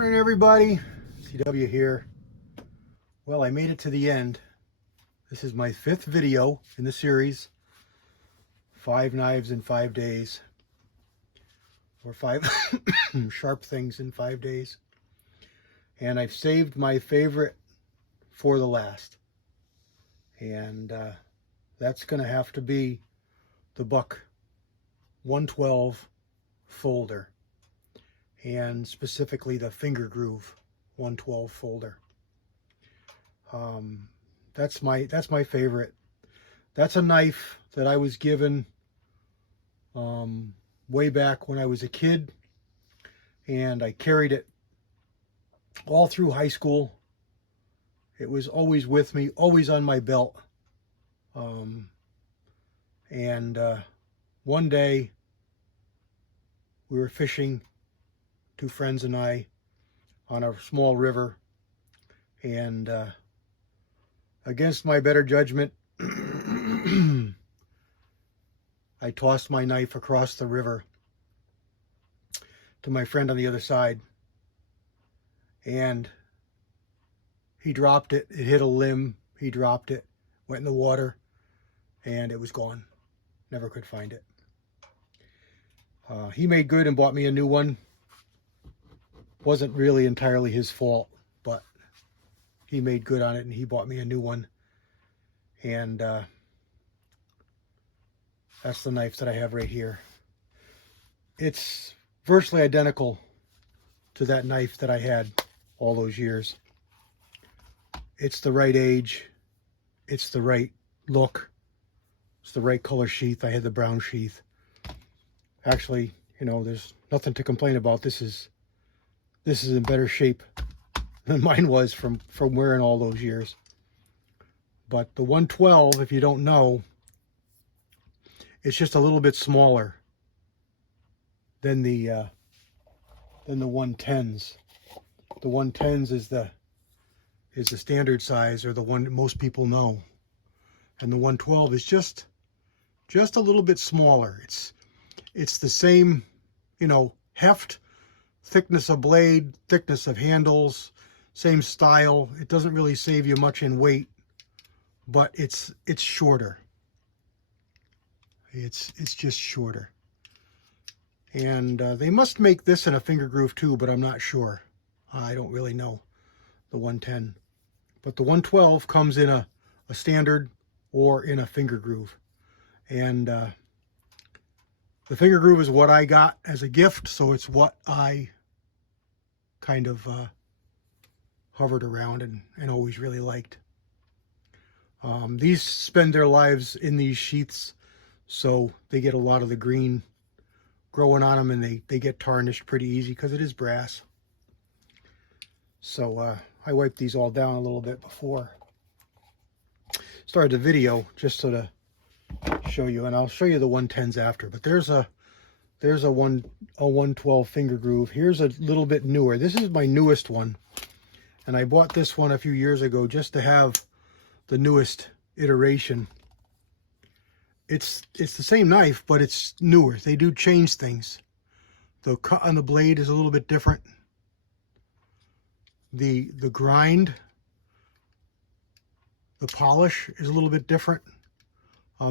Morning everybody, CW here. Well, I made it to the end. This is my 5th video in the series, 5 knives in 5 days, or 5 sharp things in 5 days. And I've saved my favorite for the last. And that's going to have to be the Buck 112 folder. And specifically the Finger Groove 112 folder. That's my favorite. That's a knife that I was given way back when I was a kid, and I carried it all through high school. It was always with me, always on my belt. And one day we were fishing, 2 friends and I, on a small river, and against my better judgment, I tossed my knife across the river to my friend on the other side, and he dropped it. It hit a limb. He dropped it, went in the water, and it was gone. Never could find it. He made good and bought me a new one. Wasn't really entirely his fault, but he made good on it and he bought me a new one. And that's the knife that I have right here. It's virtually identical to that knife that I had all those years. It's the right age. It's the right look. It's the right color sheath. I had the brown sheath. Actually, you know, there's nothing to complain about. This is in better shape than mine was from wearing all those years. But the 112, if you don't know, it's just a little bit smaller than the 110s. The 110s is the standard size, or the one most people know, and the 112 is just a little bit smaller. It's the same, you know, heft, thickness of blade, thickness of handles, same style. It doesn't really save you much in weight, but it's shorter. It's just shorter. And they must make this in a finger groove too, but I'm not sure. I don't really know the 110. But the 112 comes in a standard or in a finger groove. And the finger groove is what I got as a gift, so it's what I kind of hovered around and always really liked. These spend their lives in these sheaths, so they get a lot of the green growing on them, and they get tarnished pretty easy because it is brass. So I wiped these all down a little bit before started the video, just so to show you, and I'll show you the 110s after. But there's a 112 finger groove. Here's a little bit newer. This is my newest one, and I bought this one a few years ago just to have the newest iteration. It's the same knife, but it's newer. They do change things. The cut on the blade is a little bit different. The grind, the polish is a little bit different.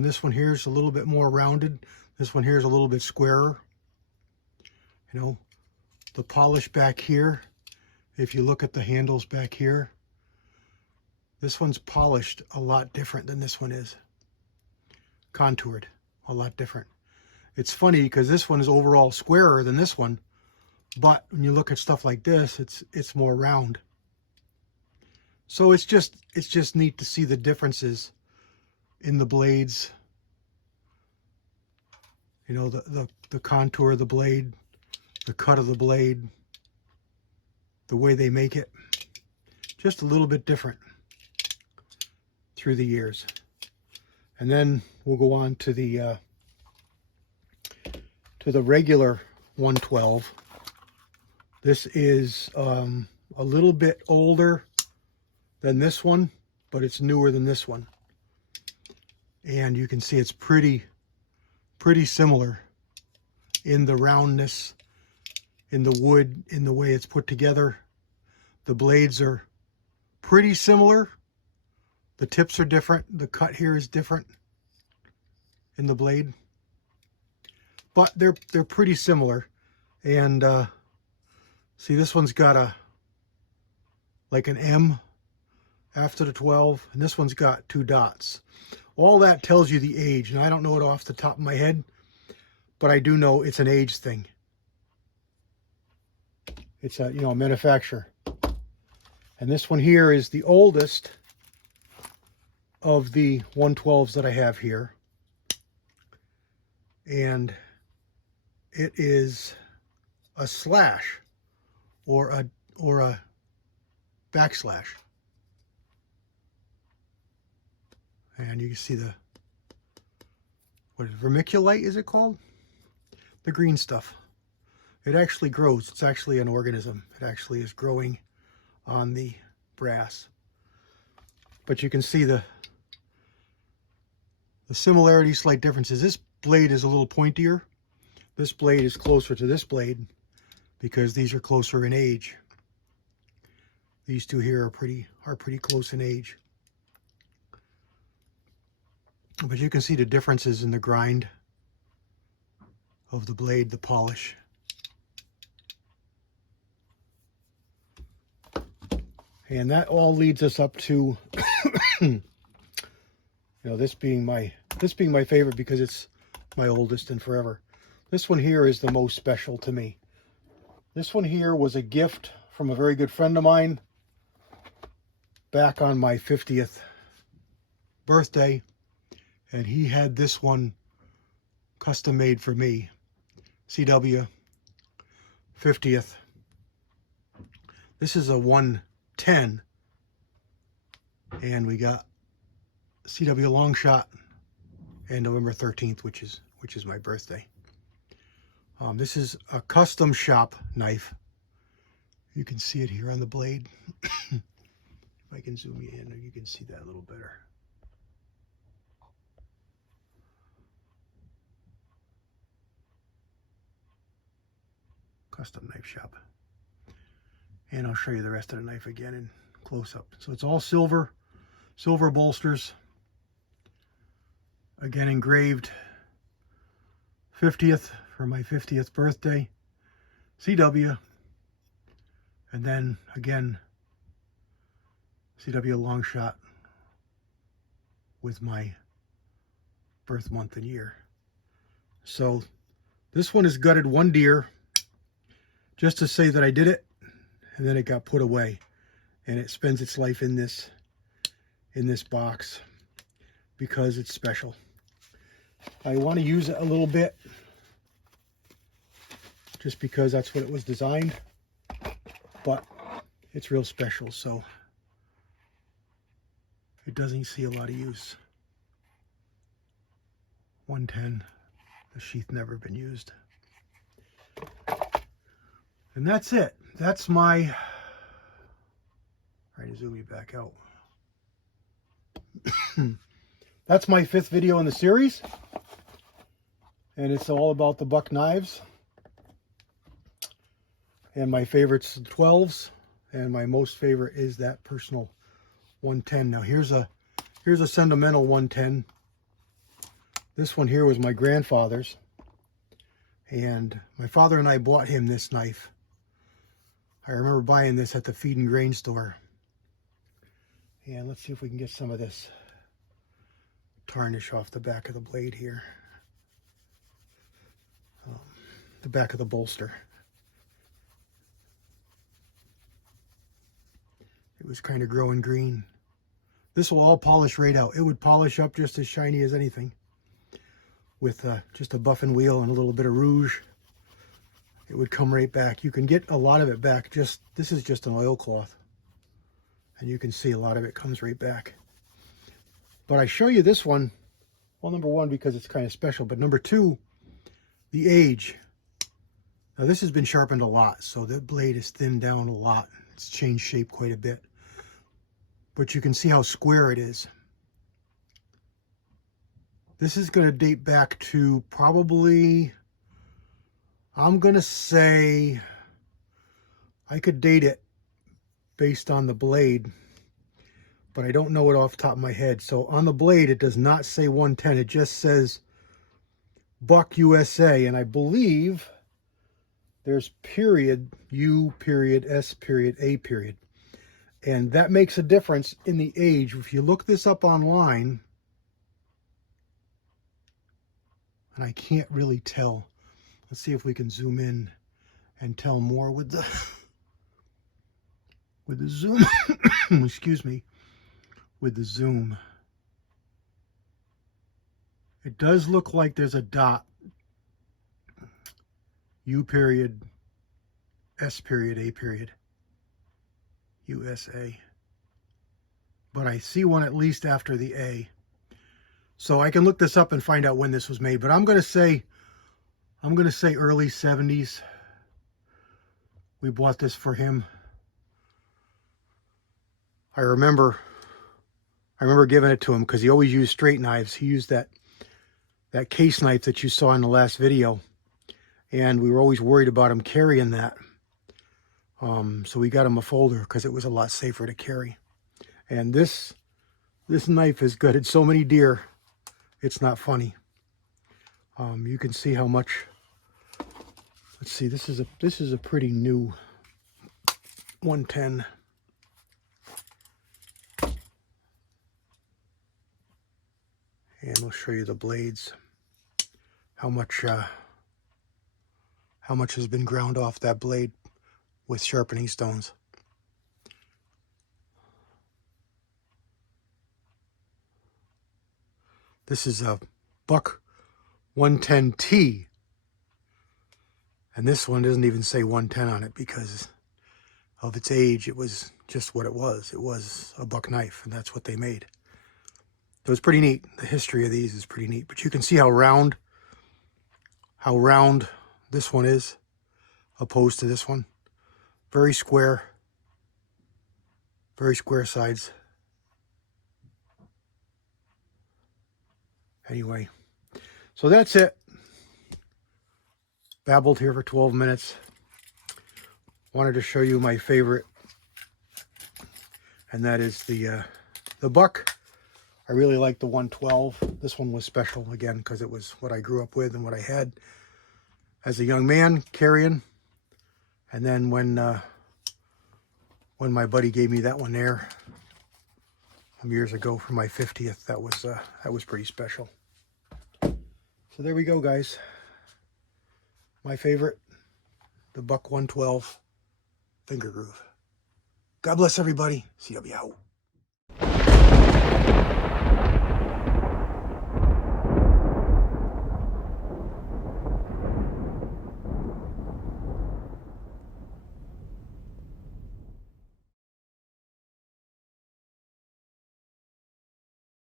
This one here is a little bit more rounded. This one here is a little bit squarer. You know, the polish back here, if you look at the handles back here, this one's polished a lot different than this one is. Contoured a lot different. It's funny because this one is overall squarer than this one, but when you look at stuff like this, it's more round. So it's just neat to see the differences in the blades. You know, the contour of the blade, the cut of the blade, the way they make it, just a little bit different through the years. And then we'll go on to the regular 112. This is a little bit older than this one, but it's newer than this one. And you can see it's pretty similar in the roundness in the wood, in the way it's put together. The blades are pretty similar. The tips are different. The cut here is different in the blade, but they're pretty similar. And see, this one's got a like an M after the 12, and this one's got 2 dots. All that tells you the age, and I don't know it off the top of my head, but I do know it's an age thing. It's a, a manufacturer. And this one here is the oldest of the 112s that I have here. And it is a slash or a backslash. And you can see the, what is it, vermiculite is it called? The green stuff. It actually grows. It's actually an organism. It actually is growing on the brass. But you can see the similarities, slight differences. This blade is a little pointier. This blade is closer to this blade because these are closer in age. These two here are pretty close in age. But you can see the differences in the grind of the blade, the polish. And that all leads us up to this being my favorite because it's my oldest and forever. This one here is the most special to me. This one here was a gift from a very good friend of mine back on my 50th birthday. And he had this one custom made for me. CW 50th. This is a 110. And we got CW long shot and November 13th, which is my birthday. This is a custom shop knife. You can see it here on the blade. If I can zoom you in, you can see that a little better. Custom knife shop. And I'll show you the rest of the knife again in close up. So it's all silver bolsters. Again, engraved 50th for my 50th birthday. CW. And then again, CW long shot with my birth month and year. So this one is gutted 1 deer just to say that I did it, and then it got put away, and it spends its life in this box because it's special. I want to use it a little bit just because that's what it was designed, but it's real special, so it doesn't see a lot of use. 110, the sheath never been used. And that's it. That's my, trying to zoom you back out. That's my 5th video in the series. And it's all about the buck knives. And my favorite's the 12s. And my most favorite is that personal 110. Now here's a sentimental 110. This one here was my grandfather's. And my father and I bought him this knife. I remember buying this at the feed and grain store. And let's see if we can get some of this tarnish off the back of the blade here. The back of the bolster. It was kind of growing green. This will all polish right out. It would polish up just as shiny as anything. With just a buffing wheel and a little bit of rouge. It would come right back. You can get a lot of it back. This is just an oilcloth. And you can see a lot of it comes right back. But I show you this one, well, number 1, because it's kind of special, but number 2, the age. Now this has been sharpened a lot, so the blade is thinned down a lot. It's changed shape quite a bit. But you can see how square it is. This is going to date back to probably, I'm going to say I could date it based on the blade, but I don't know it off the top of my head. So on the blade, it does not say 110. It just says Buck USA. And I believe there's period, U period, S period, A period. And that makes a difference in the age. If you look this up online, and I can't really tell. Let's see if we can zoom in and tell more with the zoom. Excuse me. With the zoom. It does look like there's a dot. U period, S period, A period. USA. But I see one at least after the A. So I can look this up and find out when this was made. But I'm going to say early 70s. We bought this for him. I remember giving it to him because he always used straight knives. He used that case knife that you saw in the last video. And we were always worried about him carrying that. So we got him a folder because it was a lot safer to carry. And this knife has gutted so many deer, it's not funny. You can see how much. Let's see. This is a pretty new 110. And we'll show you the blades. How much has been ground off that blade with sharpening stones. This is a Buck 110T. And this one doesn't even say 110 on it because of its age. It was just what it was. It was a buck knife, and that's what they made. So it's pretty neat. The history of these is pretty neat. But you can see how round this one is opposed to this one. Very square sides. Anyway, so that's it. Babbled here for 12 minutes. Wanted to show you my favorite, and that is the Buck. I really like the 112. This one was special again because it was what I grew up with and what I had as a young man carrying. And then when my buddy gave me that one there some years ago for my 50th, that was pretty special. So there we go, guys. My favorite, the Buck 112 finger groove. God bless everybody. CW out.